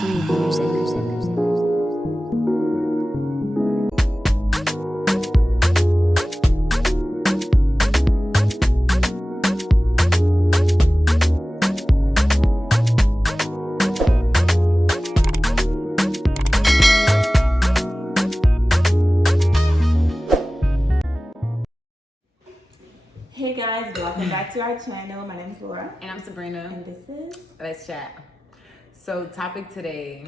Breathe music. Hey guys, welcome back to our channel. My name is Laura. And I'm Sabrina. And this is Let's Chat. So topic today,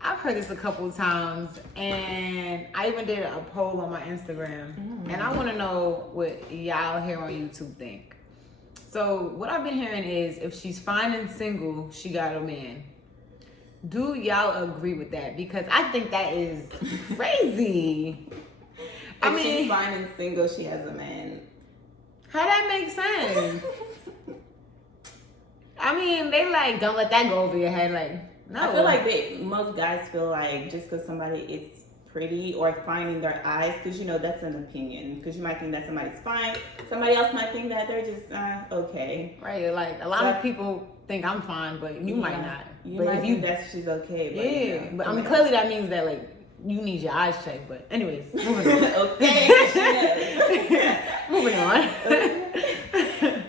I've heard this a couple of times, and I even did a poll on my Instagram, and I want to know what y'all here on YouTube think. So what I've been hearing is, if she's fine and single, she got a man. Do y'all agree with that? Because I think that is crazy. if she's fine and single, she has a man. How that make sense? I mean, they like, don't let that go over your head. Like, no. I feel like most guys feel like just because somebody is pretty or fine in their eyes, because you know that's an opinion. Because you might think that somebody's fine, somebody else might think that they're just okay. Right, like a lot of people think I'm fine, but you might not. You might think that she's okay. But, yeah, but I mean, clearly that means that like you need your eyes checked. But anyways, moving on. Okay. Moving on.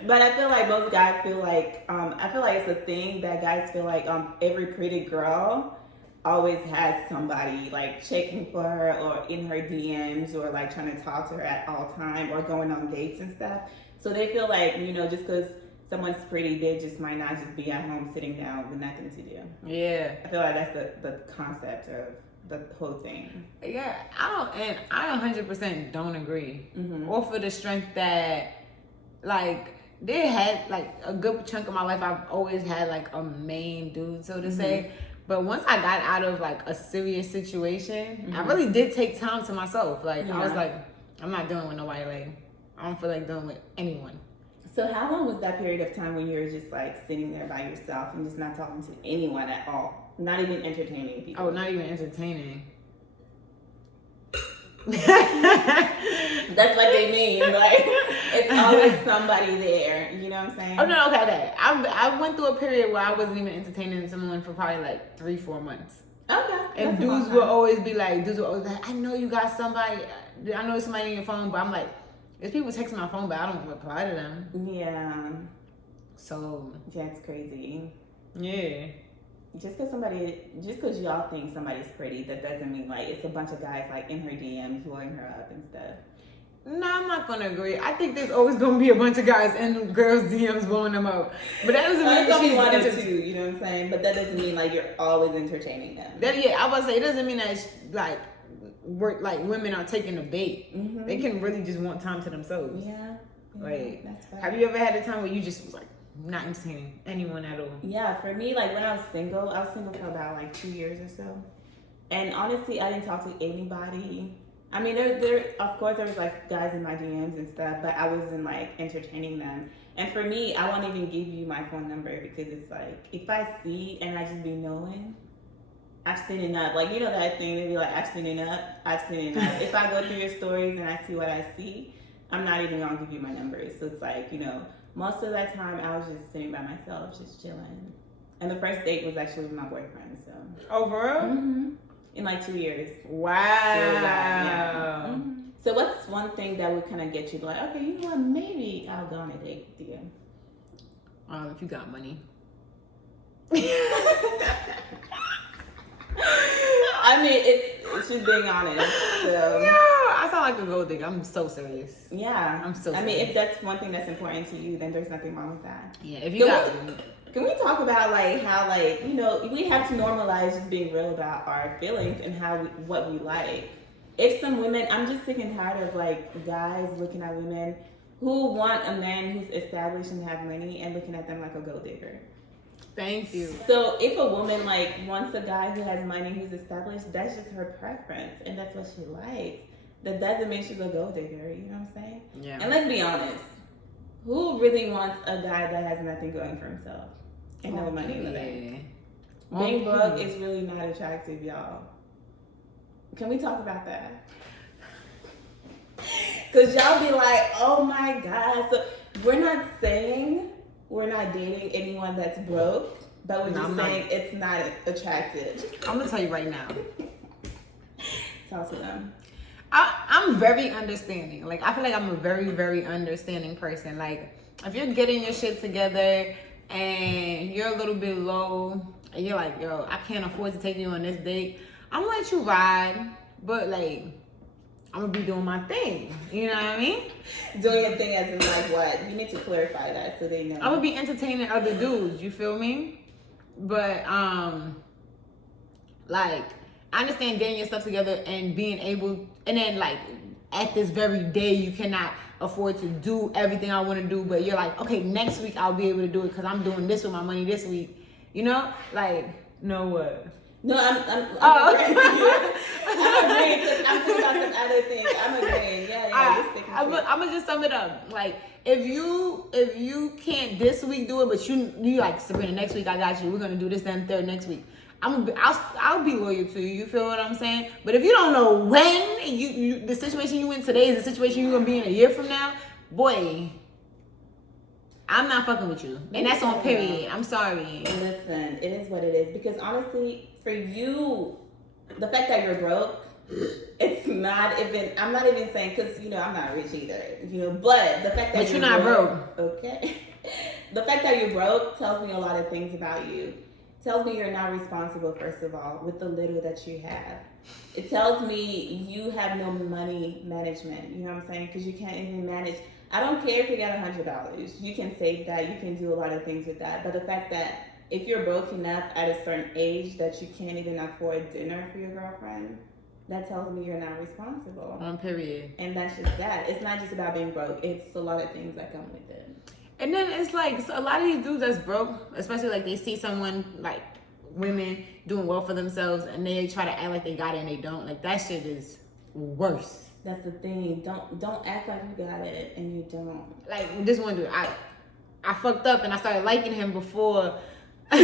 But I feel like most guys feel like I feel like it's a thing that guys feel like every pretty girl always has somebody like checking for her or in her DMs or like trying to talk to her at all time or going on dates and stuff. So they feel like, you know, just because someone's pretty, they just might not just be at home sitting down with nothing to do. Yeah. I feel like that's the concept of the whole thing. Yeah, I 100% don't agree. Or for the strength that, like, they had like a good chunk of my life, I've always had like a main dude, so to say. But once I got out of like a serious situation, I really did take time to myself. Like, I was like, I'm not dealing with nobody. Like, I don't feel like dealing with anyone. So how long was that period of time when you were just like sitting there by yourself and just not talking to anyone at all? Not even entertaining people? Oh, not even entertaining. That's what they mean. Like, it's always somebody there. You know what I'm saying? Oh, no, okay. I went through a period where I wasn't even entertaining someone for probably like 3-4 months. Okay. And dudes will always be like, I know you got somebody, I know there's somebody on your phone, but I'm like, there's people texting my phone, but I don't reply to them. Yeah. So. Yeah, it's crazy. Yeah. Just because y'all think somebody's pretty, that doesn't mean like it's a bunch of guys like in her DMs blowing her up and stuff. No, I'm not gonna agree. I think there's always gonna be a bunch of guys in girls' DMs blowing them up, but that doesn't mean she's one or two. You know what I'm saying? But that doesn't mean like you're always entertaining them. I was say it doesn't mean that it's like women are taking the bait. They can really just want time to themselves. Yeah. Like, that's right. Have you ever had a time where you just was like not entertaining anyone at all? Yeah, for me, like when I was single for about like 2 years or so. And honestly, I didn't talk to anybody. I mean, there of course there was like guys in my DMs and stuff, but I wasn't like entertaining them. And for me, I won't even give you my phone number because it's like, if I see and I just be knowing, I've seen enough. Like, you know that thing, they be like, I've seen enough. If I go through your stories and I see what I see, I'm not even gonna give you my number. So it's like, you know, most of that time I was just sitting by myself, just chilling. And the first date was actually with my boyfriend, so. Oh, for real? In like 2 years. Wow. So what's one thing that would kind of get you to like, okay, you know what, maybe I'll go on a date with you? If you got money. I mean, it's just being honest. So. Yeah, I sound like a gold digger. I'm so serious. Yeah. I'm so serious. I mean, if that's one thing that's important to you, then there's nothing wrong with that. Yeah, if you Can we talk about like how like, you know, we have to normalize just being real about our feelings and what we like. If some women, I'm just sick and tired of like guys looking at women who want a man who's established and have money and looking at them like a gold digger. Thank you. So if a woman like wants a guy who has money, who's established, that's just her preference and that's what she likes. That doesn't mean she's a gold digger, you know what I'm saying? Yeah. And let's be honest, who really wants a guy that has nothing going for himself and no money in the bank? Being broke is really not attractive, y'all. Can we talk about that? Because y'all be like, oh my God. So we're not saying we're not dating anyone that's broke. But we're No, just I'm saying it's not attractive. I'm gonna tell you right now. Talk to them. I'm very understanding. Like, I feel like I'm a very, very understanding person. Like, if you're getting your shit together and you're a little bit low and you're like, yo, I can't afford to take you on this date, I'm gonna let you ride, but like, I'm gonna be doing my thing. You know what I mean? Doing your thing as in like what? You need to clarify that so they know. I'm gonna be entertaining other dudes, you feel me? But like, I understand getting your stuff together and being able, and then like at this very day you cannot afford to do everything I want to do, but you're like, okay, next week I'll be able to do it because I'm doing this with my money this week. You know, like, no what? No, I'm agreeing with you. I'm agreeing because I'm thinking about some other things. I'm agreeing. Yeah, you're sticking to it. I'm gonna just sum it up. Like, if you can't this week do it, but you like, Sabrina, next week I got you. We're gonna do this, then third next week. I'll be loyal to you. You feel what I'm saying? But if you don't know when you the situation you in today is the situation you're gonna be in a year from now, boy, I'm not fucking with you. And that's on period. I'm sorry. Listen, it is what it is. Because honestly, for you, the fact that you're broke, it's not even, I'm not even saying, because, you know, I'm not rich either, you know, but the fact that you're not broke. Okay. The fact that you're broke tells me a lot of things about you. Tells me you're not responsible, first of all, with the little that you have. It tells me you have no money management, you know what I'm saying? Because you can't even manage. I don't care if you got $100. You can save that. You can do a lot of things with that. But the fact that if you're broken up at a certain age that you can't even afford dinner for your girlfriend, that tells me you're not responsible. On period. And that's just that. It's not just about being broke. It's a lot of things that come with it. And then it's like, so a lot of these dudes that's broke, especially like they see someone like women doing well for themselves and they try to act like they got it and they don't. Like, that shit is worse. That's the thing. Don't act like you got it and you don't. Like, this one dude, I fucked up and I started liking him before. I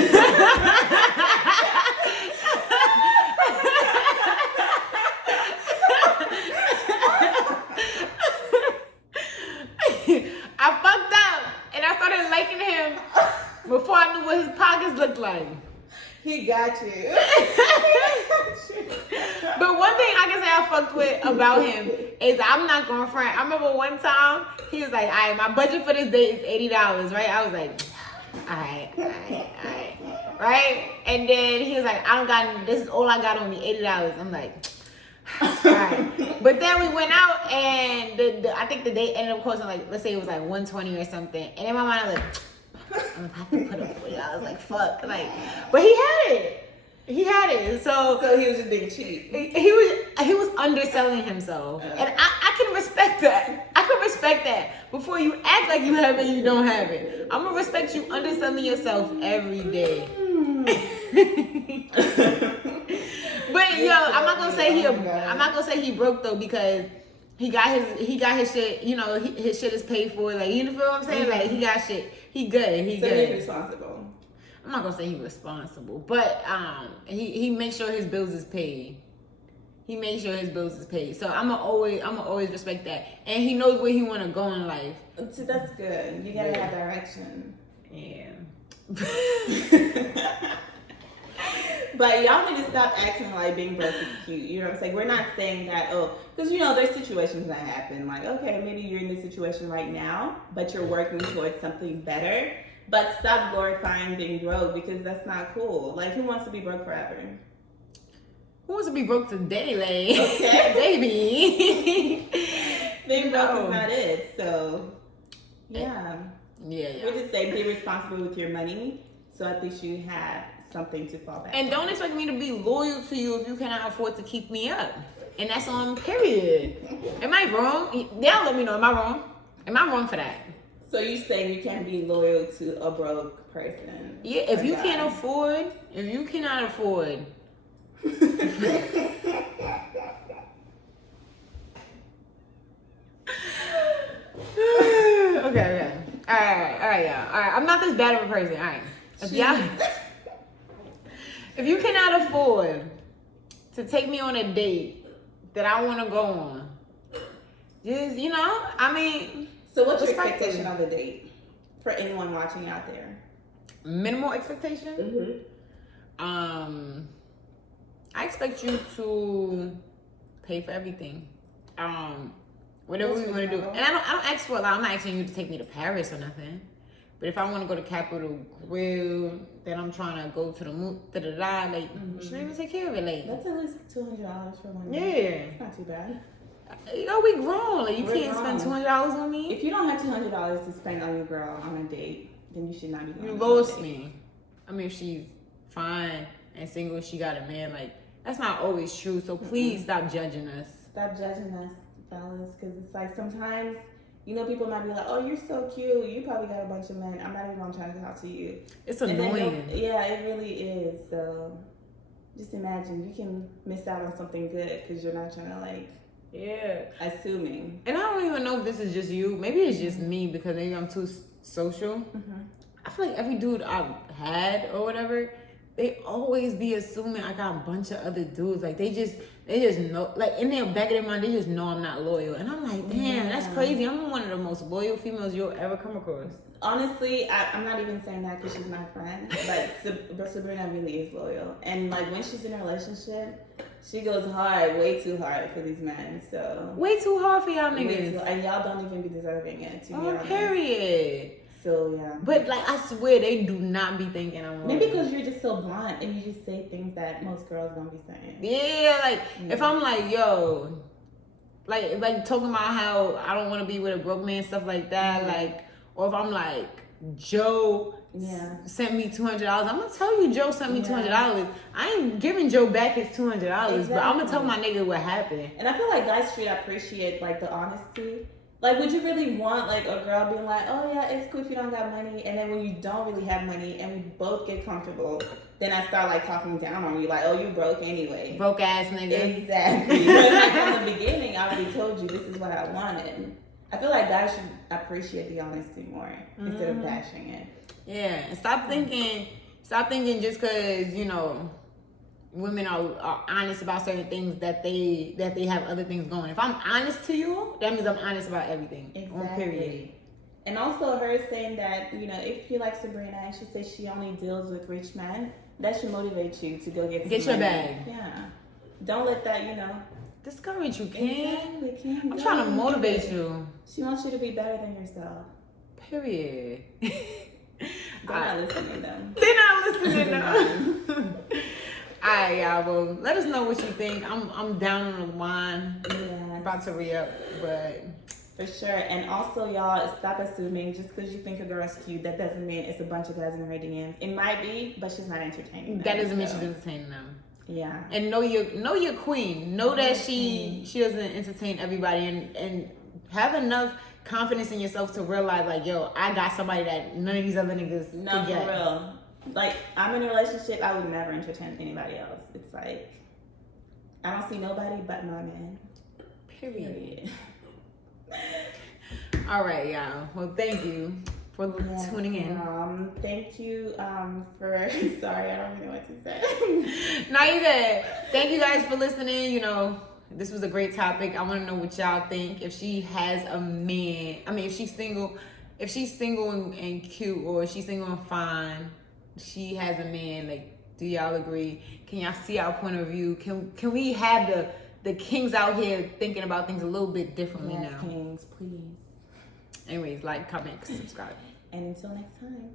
fucked up and I started liking him before I knew what his pockets looked like. He got you. But one thing I can say I fucked with about him is I'm not going front. I remember one time he was like, all right, my budget for this date is $80, right? I was like, all right. Right? And then he was like, I don't got, this is all I got on me, $80. I'm like, all right. But then we went out and I think the date ended up costing like, let's say it was like $120 or something. And in my mind, I was like, I'm gonna have to put up $40. I was like, fuck. Like, but he had it. He had it. So he was just being cheap. He was underselling himself. And I can respect that. I can respect that. Before you act like you have it, you don't have it. I'm gonna respect you underselling yourself every day. But yo, I'm not gonna say he broke though, because he got his shit, you know, his shit is paid for. Like, you know what I'm saying? Like, he got shit. He good. He so good. He's responsible. I'm not gonna say he's responsible, but he makes sure his bills is paid. He makes sure his bills is paid. So I'ma always respect that. And he knows where he wanna go in life. So that's good. You gotta have direction. Yeah. But y'all need to stop acting like being broke is cute. You know what I'm saying? We're not saying that, because, you know, there's situations that happen. Like, okay, maybe you're in this situation right now, but you're working towards something better. But stop glorifying being broke, because that's not cool. Like, who wants to be broke forever? Who wants to be broke today, like? Okay. Baby. Being broke is not it. So, yeah. Yeah. We just say be responsible with your money, so at least you have something to fall back And on. don't expect me to be loyal to you if you cannot afford to keep me up. And that's on period. Am I wrong? Y'all let me know. Am I wrong? Am I wrong for that? So you say you can't be loyal to a broke person? Yeah, if you can't afford, if you cannot afford. Okay. All right, y'all. All right, I'm not this bad of a person. All right. If you cannot afford to take me on a date that I want to go on, just, you know, I mean. So what's your expectation on the date for anyone watching out there? minimal expectation. I expect you to pay for everything. Whatever we want to do. And I don't ask for a lot. I'm not asking you to take me to Paris or nothing. But if I want to go to Capitol Grill, then I'm trying to go to the moon, like, you should even take care of it, like. That's at least $200 for one day. Yeah. It's not too bad. You know, we grown. Like, you can't spend $200 on me. If you don't have $200 to spend on your girl on a date, then you should not be going. You lost me. I mean, if she's fine and single, she got a man, like, that's not always true. So please stop judging us. Stop judging us, fellas, because it's like sometimes, you know, people might be like, oh, you're so cute. You probably got a bunch of men. I'm not even going to try to talk to you. It's annoying. Yeah, it really is. So just imagine you can miss out on something good because you're not trying to, like, assuming. And I don't even know if this is just you. Maybe it's just me because maybe I'm too social. I feel like every dude I've had or whatever, they always be assuming I got a bunch of other dudes. Like, they just know, like, in their back of their mind, they just know I'm not loyal. And I'm like, damn, that's crazy. I'm one of the most loyal females you'll ever come across. Honestly, I'm not even saying that because she's my friend, but Sabrina really is loyal. And, like, when she's in a relationship, she goes hard, way too hard for these men. So way too hard for y'all niggas. And y'all don't even be deserving it, to be honest. Period. So, yeah. But, like, I swear, they do not be thinking I'm loyal. Maybe because you're just so blunt and you just say things that most girls don't be saying. Yeah, like, if I'm like, yo, like talking about how I don't want to be with a broke man, stuff like that, like, or if I'm like, Joe sent me $200, I'm gonna tell you Joe sent me $200. I ain't giving Joe back his $200, but I'm gonna tell my nigga what happened. And I feel like guys should appreciate, like, the honesty. Like, would you really want, like, a girl being like, oh, yeah, it's cool if you don't got money, and then when you don't really have money and we both get comfortable, then I start, like, talking down on you, like, oh, you broke anyway. Broke ass nigga. Exactly. But, like, from the beginning, I already told you this is what I wanted. I feel like guys should appreciate the honesty more instead of dashing it. Yeah, and stop thinking just because, you know, women are honest about certain things that they have other things going. If I'm honest to you, that means I'm honest about everything. Exactly. Period. And also her saying that, you know, if you like Sabrina and she says she only deals with rich men, that should motivate you to go get your money. bag. Yeah. Don't let that, you know, discourage you, King. Exactly, King. I'm trying to motivate you. She wants you to be better than yourself. Period. They're not listening though. They're not listening though. Alright, y'all. Well, let us know what you think. I'm down on the wine. Yeah. About to re-up, but for sure. And also, y'all, stop assuming just because you think a girl is cute, that doesn't mean it's a bunch of guys in her DMs. It might be, but she's not entertaining them. That doesn't mean she's entertaining them. Yeah. And know your queen. Know that she doesn't entertain everybody, and have enough confidence in yourself to realize, like, yo, I got somebody that none of these other niggas could get. For real. Like, I'm in a relationship, I would never entertain anybody else. It's like, I don't see nobody but my man. Period. All right, y'all. Well, thank you for tuning in. Thank you for, sorry, I don't even know what to say. No, you good. Thank you guys for listening. You know, this was a great topic. I want to know what y'all think. If she has a man, I mean, if she's single and cute, or if she's single and fine, she has a man, like, do y'all agree? Can y'all see our point of view? Can we have the kings out here thinking about things a little bit differently now? Kings, please. Anyways, like, comment, subscribe. And until next time.